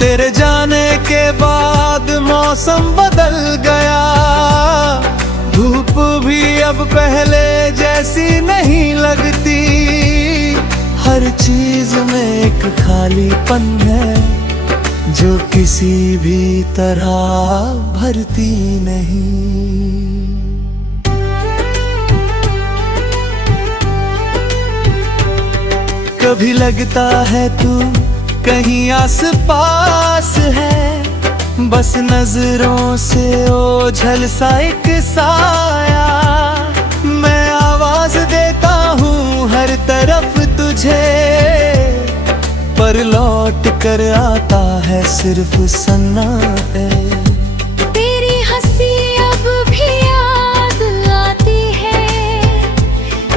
तेरे जाने के बाद मौसम बदल गया, धूप भी अब पहले जैसी नहीं लगती। हर चीज में एक खालीपन है जो किसी भी तरह भरती नहीं। कभी लगता है तू कहीं आस पास है, बस नजरों से ओझल सा एक साया। मैं आवाज देता हूँ हर तरफ तुझे, पर लौट कर आता है सिर्फ सन्नाटे। तेरी हंसी अब भी याद आती है,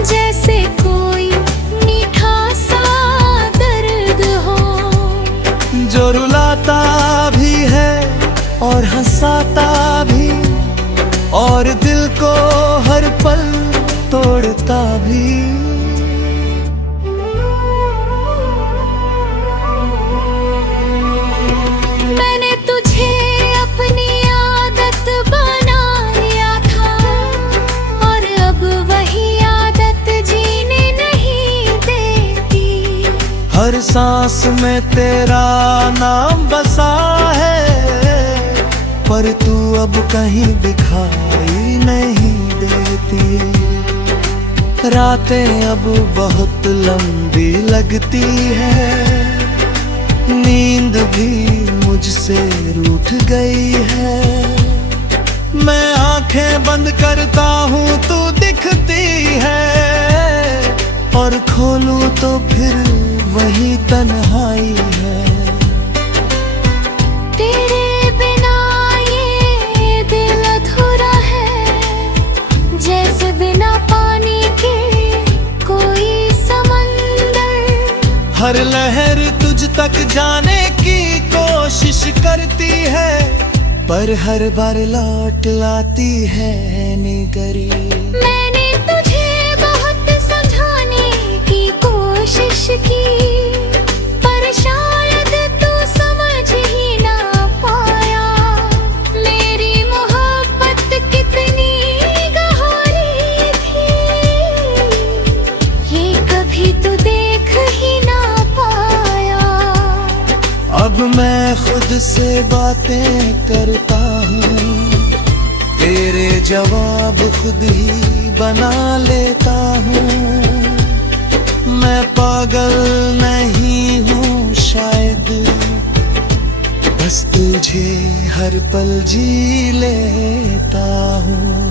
जैसे कोई मीठा सा दर्द हो, जो रुलाता भी है और हंसाता भी, और दिल को हर पल तोड़ता भी। मैंने तुझे अपनी आदत बना लिया था, और अब वही आदत जीने नहीं देती। हर सांस में तेरा नाम बसा है, पर तू अब कहीं दिखाई नहीं देती। रातें अब बहुत लंबी लगती है, नींद भी मुझसे रूठ गई है। मैं आंखें बंद करता हूँ तू दिखती है, और खोलूं तो फिर वही तन्हाई है। तेरे बिना ये दिल अधूरा है, जैसे बिना पानी के कोई समंदर। हर लहर तुझ तक जाने की कोशिश करती है, पर हर बार लौट लाती है निगरी। मैंने तुझे बहुत समझाने की कोशिश की, पर शायद तू समझ ही ना पाया। मेरी मोहब्बत कितनी गहरी थी, ये कभी तू देख ही ना पाया। अब मैं खुद से बातें करता हूँ, तेरे जवाब खुद ही बना लेता हूँ। मैं पागल नहीं हूँ शायद, बस तुझे हर पल जी लेता हूँ।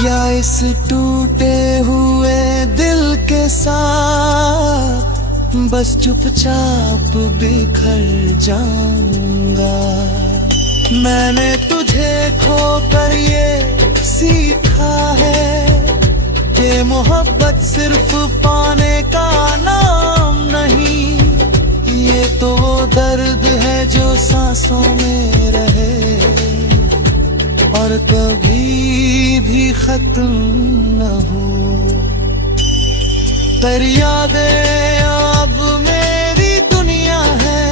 या इस टूटे हुए दिल के साथ बस चुपचाप बिखर जाऊंगा। मैंने तुझे खोकर ये सीखा है कि मोहब्बत सिर्फ पाने का नाम नहीं, ये तो वो दर्द है जो सांसों में रहे और कभी भी खत्म न हो। तेरी यादें अब मेरी दुनिया है,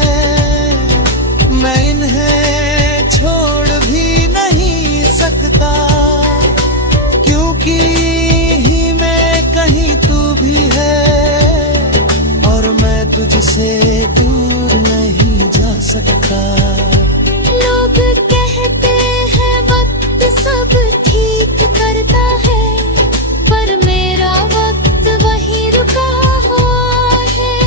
मैं इन्हें छोड़ भी नहीं सकता, क्योंकि ही में कहीं तू भी है और मैं तुझसे दूर नहीं जा सकता। लोग कहते हैं वक्त सब ठीक करता है, पर मेरा वक्त वहीं रुका हुआ है।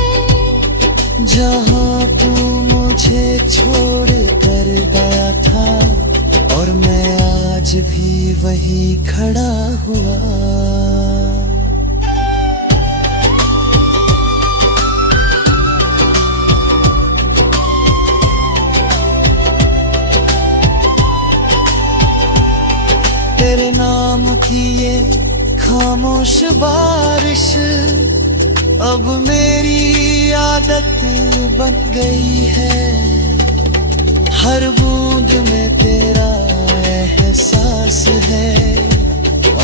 जहाँ तू मुझे छोड़ कर गया था और मैं आज भी वहीं खड़ा हुआ। की ये खामोश बारिश अब मेरी आदत बन गई है। हर बूंद में तेरा एहसास है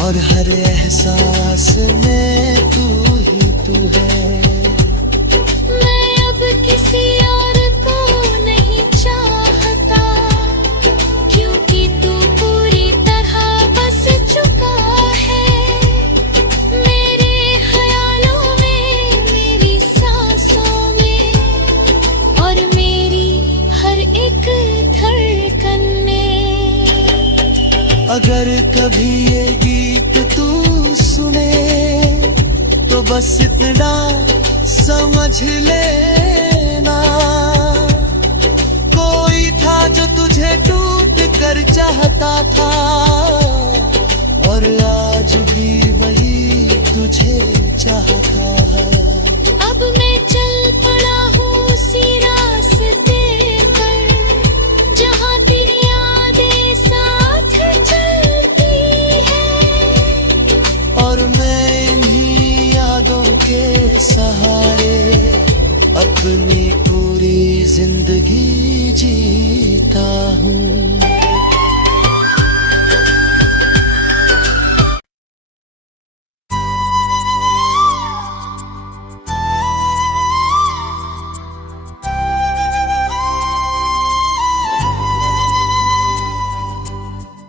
और हर एहसास में तू ही तू है। मैं अब किसी और को नहीं चाहता, क्योंकि तू पूरी तरह बस चुका है मेरे ख्यालों में, मेरी सांसों में और मेरी हर एक धड़कन में। अगर कभी ये गीत तू सुने तो बस इतना समझ लेना, कोई था जो तुझे टूट कर चाहता था और आज भी वही तुझे चाहता है। अब मैं चल पड़ा हूँ उसी रास्ते पर जहाँ तेरी यादें साथ चलती है और मैं इन्हीं यादों के सहारे अपनी पूरी जिंदगी जीता हूँ।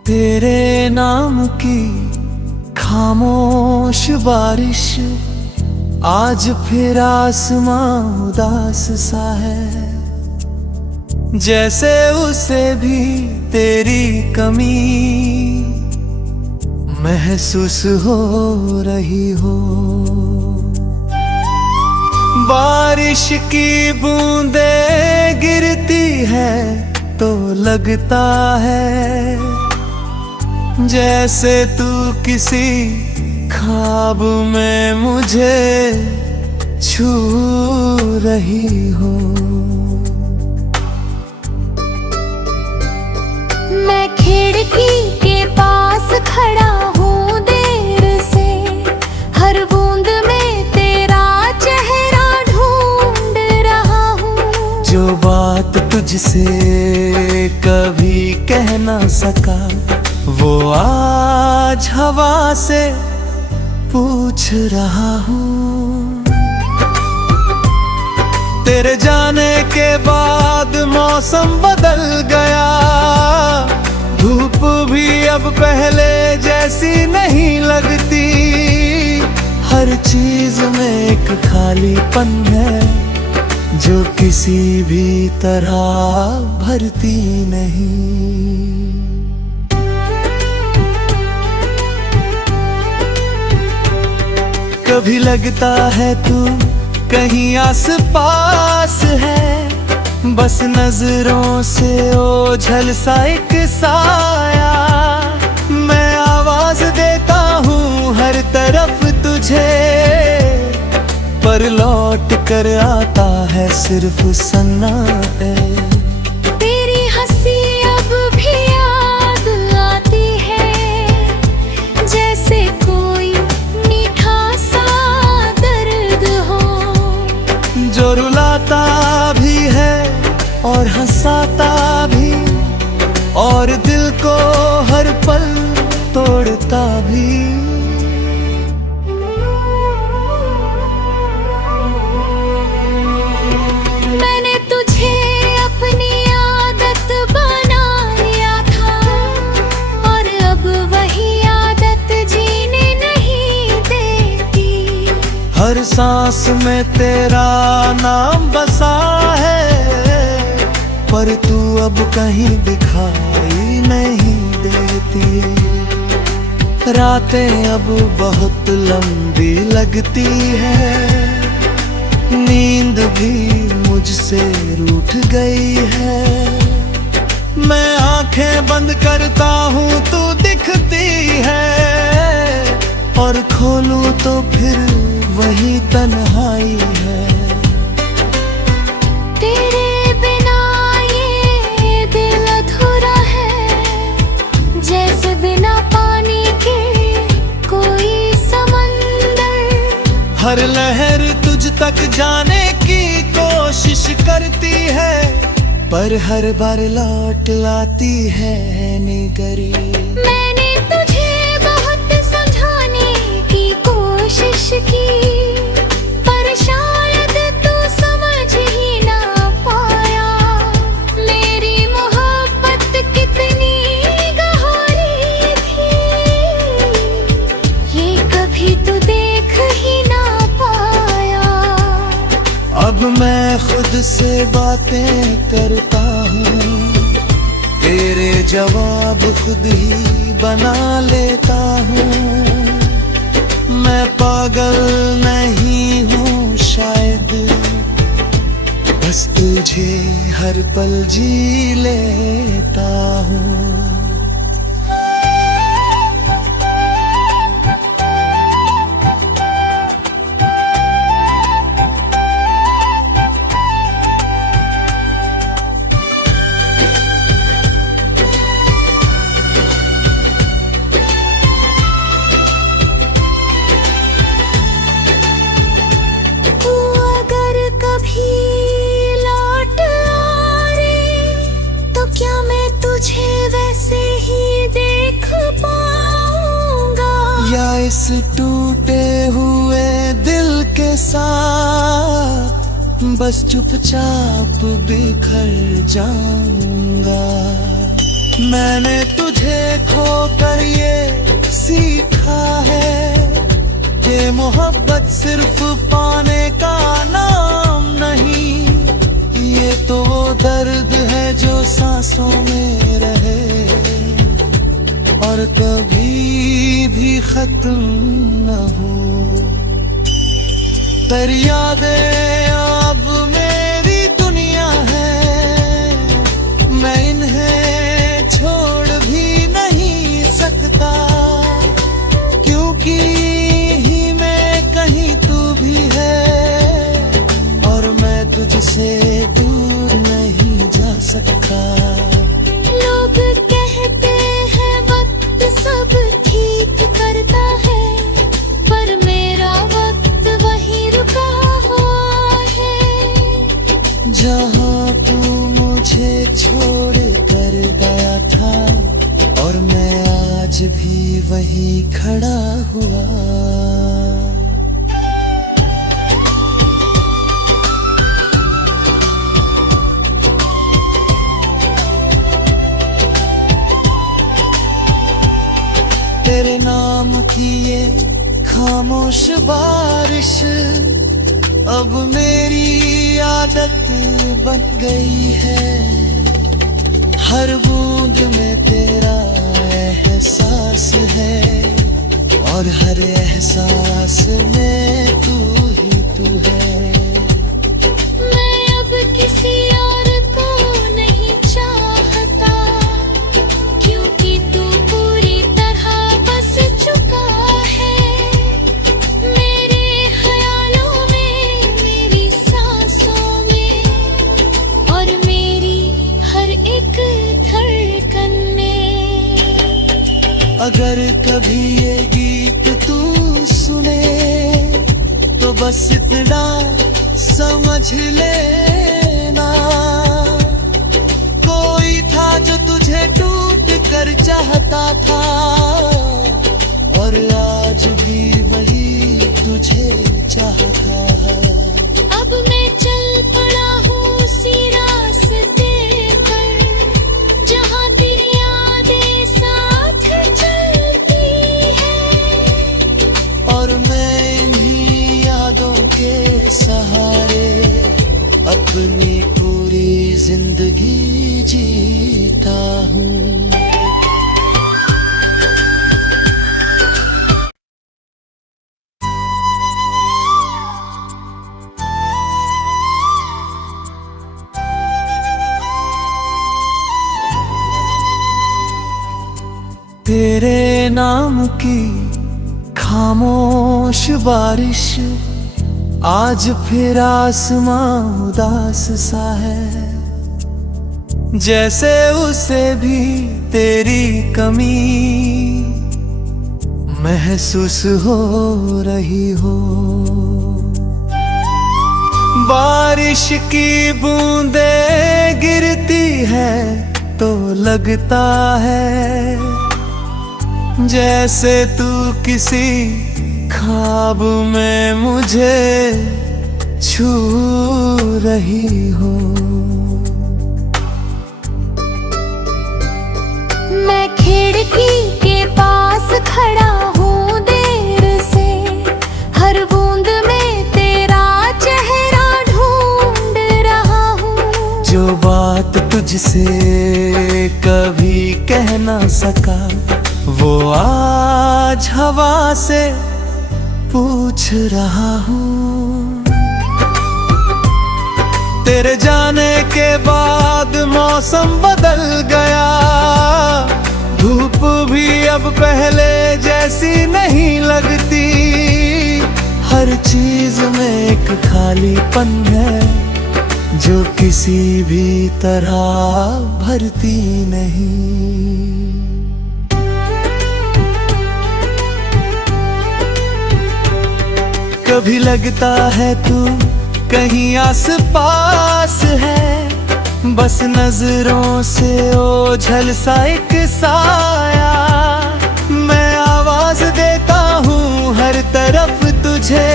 तेरे नाम की खामोश बारिश आज फिर आसमां उदास सा है, जैसे उसे भी तेरी कमी महसूस हो रही हो। बारिश की बूंदें गिरती है तो लगता है जैसे तू किसी ख्वाब में मुझे छू रही हो। मैं खिड़की के पास खड़ा हूँ देर से, हर बूंद में तेरा चेहरा ढूंढ रहा हूँ। जो बात तुझसे कभी कह ना सका वो आज हवा से पूछ रहा हूँ। तेरे जाने के बाद मौसम बदल गया, धूप भी अब पहले जैसी नहीं लगती। हर चीज में एक खालीपन है जो किसी भी तरह भरती नहीं। कभी लगता है तू कहीं आस पास है, बस नजरों से ओझल सा एक साया। मैं आवाज देता हूँ हर तरफ तुझे, पर लौट कर आता है सिर्फ सन्नाटे। तेरी हंसी अब भी याद आती है, जैसे कोई मीठा सा दर्द हो जो रुलाता भी है और हंसाता भी और दिल को हर पल तोड़ता भी। मैंने तुझे अपनी आदत बना लिया था और अब वही आदत जीने नहीं देती। हर सांस में तेरा नाम बसा है, पर तू अब कहीं दिखाई नहीं देती। रातें अब बहुत लंबी लगती है, नींद भी मुझसे रूठ गई है। मैं आंखें बंद करता हूँ तू दिखती है, और खोलूं तो फिर वही तन्हाई है। तेरे बिना ये दिल अधूरा है, जैसे बिना पानी के तक जाने की कोशिश करती है, पर हर बार लौट लाती है निगरी। मैंने तुझे बहुत समझाने की कोशिश की, पर शायद तू समझ ही ना पाया मेरी मोहब्बत कितनी गहरी थी। ये कभी तू देख ही ना पाया। अब मैं खुद से बातें करता हूँ, तेरे जवाब खुद ही बना लेता हूँ। मैं पागल नहीं हूँ शायद, बस तुझे हर पल जी लेता हूँ। या इस टूटे हुए दिल के साथ बस चुपचाप बिखर जाऊंगा। मैंने तुझे खोकर ये सीखा है कि मोहब्बत सिर्फ पाने का नाम नहीं, ये तो वो दर्द है जो सांसों में रहे और कभी भी खत्म न हो। तेरी यादें अब मेरी दुनिया है, मैं इन्हें छोड़ भी नहीं सकता, क्योंकि ही में कहीं तू भी है और मैं तुझसे दूर नहीं जा सकता। लोग कहते हैं वक्त सब ठीक करता है, पर मेरा वक्त वहीं रुका हुआ है। जहाँ तू मुझे छोड़ कर गया था और मैं आज भी वहीं खड़ा हुआ। तेरे नाम की ये खामोश बारिश अब मेरी आदत बन गई है। हर बूंद में तेरा एहसास है और हर एहसास में तू ही तू है। मैं अब किसी और को नहीं चाहता, क्योंकि तू पूरी तरह बस चुका है मेरे ख्यालों में, मेरी सांसों में और मेरी हर एक धड़कन में। अगर कभी ये गीत तू सुने तो बस इतना समझ लेना, कोई था जो तुझे टूट कर चाहता था और आज भी वही तुझे चाहता है। अब मैं चल पड़ा हूँ उसी रास्ते पर, जहाँ तेरी यादें साथ चलती है और मैं इन्हीं यादों के सहारे अपनी पूरी जिंदगी जीता हूँ। तेरे नाम की खामोश बारिश आज फिर आसमां उदास सा है, जैसे उसे भी तेरी कमी महसूस हो रही हो। बारिश की बूंदे गिरती है तो लगता है जैसे तू किसी ख्वाब में मुझे छू रही हो। मैं खिड़की के पास खड़ा हूँ देर से, हर बूंद में तेरा चेहरा ढूंढ रहा हूँ। जो बात तुझसे कभी कह ना सका वो आज हवा से पूछ रहा हूँ। तेरे जाने के बाद मौसम बदल गया, धूप भी अब पहले जैसी नहीं लगती। हर चीज में एक खालीपन है जो किसी भी तरह भरती नहीं। कभी लगता है तू कहीं आस पास है, बस नजरों से ओझल सा एक साया। मैं आवाज देता हूँ हर तरफ तुझे,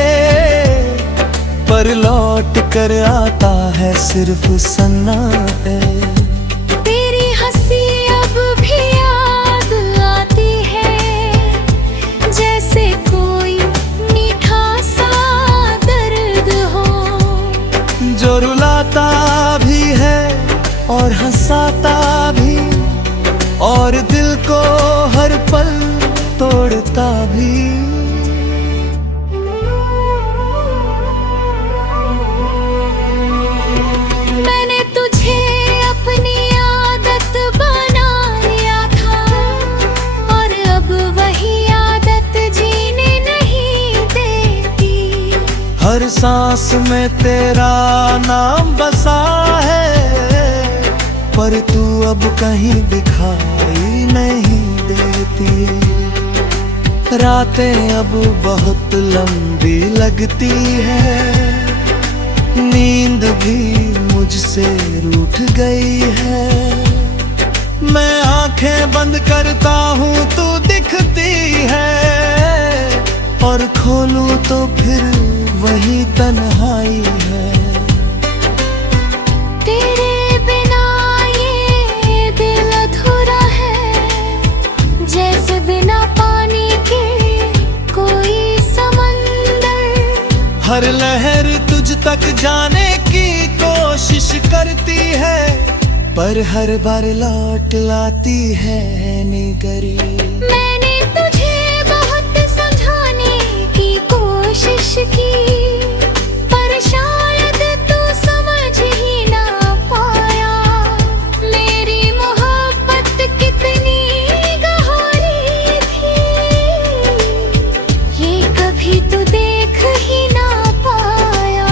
पर लौट कर आता है सिर्फ सन्नाटे। तेरी हंसी अब भी याद आती है, जैसे कोई मीठा सा दर्द हो, जो रुलाता भी है और हंसाता भी, और दिल को हर पल तोड़ता भी। मैंने तुझे अपनी आदत बना लिया था, और अब वही आदत जीने नहीं देती। हर सांस में तेरा नाम बसा है, पर तू अब कहीं दिखाई नहीं देती। रातें अब बहुत लंबी लगती है, नींद भी मुझसे रूठ गई है। मैं आंखें बंद करता हूँ तू दिखती है, और खोलूं तो फिर वही तन्हाई है। तेरे बिना ये दिल अधूरा है, जैसे बिना पानी के कोई समंदर। हर लहर तुझ तक जाने की कोशिश करती है, पर हर बार लौट लाती है निगरी। मैंने तुझे बहुत समझाने की कोशिश की, पर शायद तू समझ ही ना पाया मेरी मोहब्बत कितनी गहरी थी। ये कभी तू देख ही ना पाया।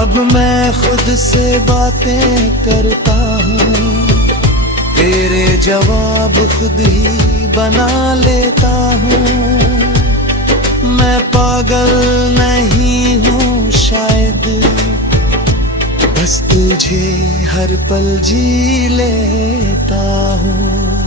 अब मैं खुद से बातें करता हूँ, तेरे जवाब खुद ही बना लेता हूँ। मैं पागल नहीं हूँ शायद, बस तुझे हर पल जी लेता हूँ।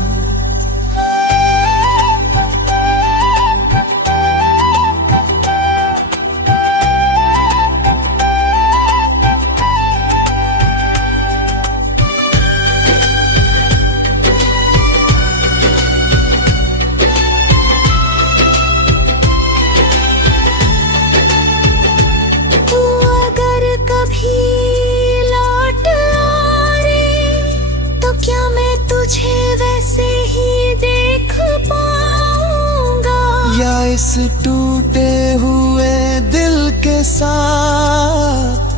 तू अगर कभी लौट आए, तो क्या मैं तुझे वैसे ही देख पाऊंगा? या इस टूटे हुए दिल के साथ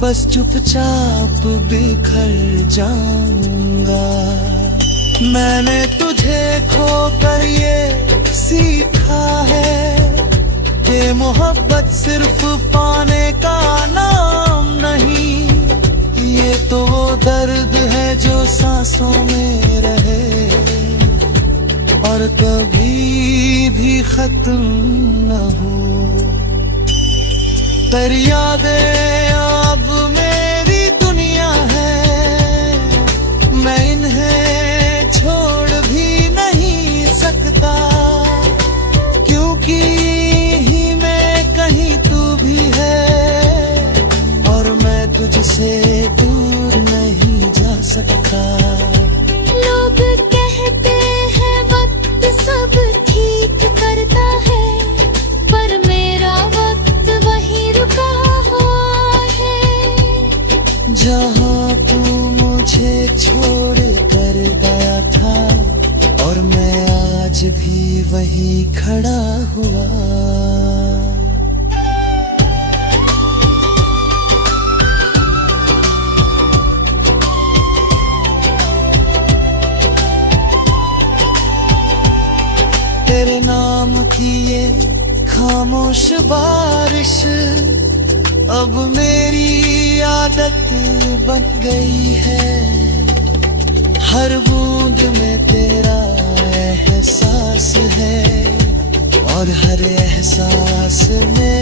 बस चुपचाप बिखर जाऊंगा। मैंने तुझे खोकर ये सीखा है कि मोहब्बत सिर्फ पाने का नाम नहीं, ये तो वो दर्द है जो सांसों में रहे और कभी भी खत्म न हो। तेरी यादें अब मेरी दुनिया है, मैं इन्हें छोड़ भी नहीं सकता, क्योंकि ही मैं कहीं तू भी है और मैं तुझसे दूर नहीं जा सकता। लोग कहते हैं वक्त सब ठीक करता है, पर मेरा वक्त वहीं रुका हुआ है। जहाँ तू मुझे छोड़ कर गया था और मैं आज भी वहीं खड़ा हुआ। तेरे नाम की ये खामोश बारिश अब मेरी आदत बन गई है। हर बूंद में तेरा एहसास है और हर एहसास में